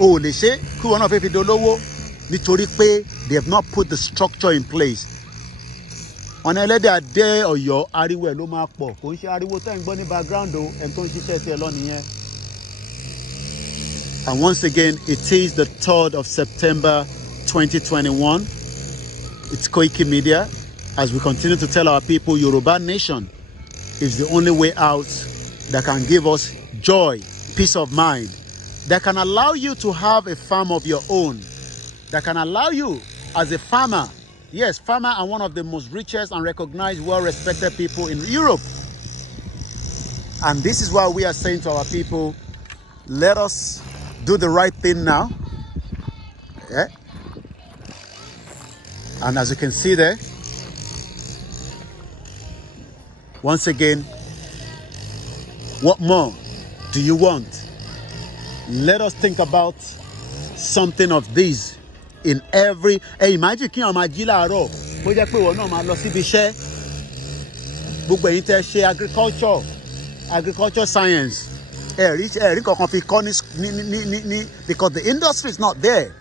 o ò lè ṣe kí wọn náà fẹ́ fi dolówó nítorí pé they have not put the structure in place. ọ̀nà ẹlẹ́dẹ̀ adé ọ̀yọ́ ariwo ẹ̀ ló máa pọ̀ kò ń ṣe ariwo tẹ́ ń gbọ́ ní background o ẹ̀ tó ń ṣiṣẹ́ tiẹ̀ lọ nìyẹn. And once again, it is the 3rd of September 2021. It's Koikimedia. As we continue to tell our people, Yoruba Nation is the only way out that can give us joy, peace of mind, that can allow you to have a farm of your own, that can allow you as a farmer. Yes, farmer are one of the most richest and recognized, well-respected people in Europe. And this is why we are saying to our people, let us do the right thing now. Yeah. And as you can see there, once again, what more do you want? Let us think about something of this in every. Hey, imagine kí ọmọ ají láàárọ̀ bó jẹ́ pé ìwọ náà máa lọ síbi iṣẹ́. Gbogbo ẹ̀yin tẹ́ ṣe agriculture science. Ẹ̀rí kankan fi kọ́ ní because the industry is not there.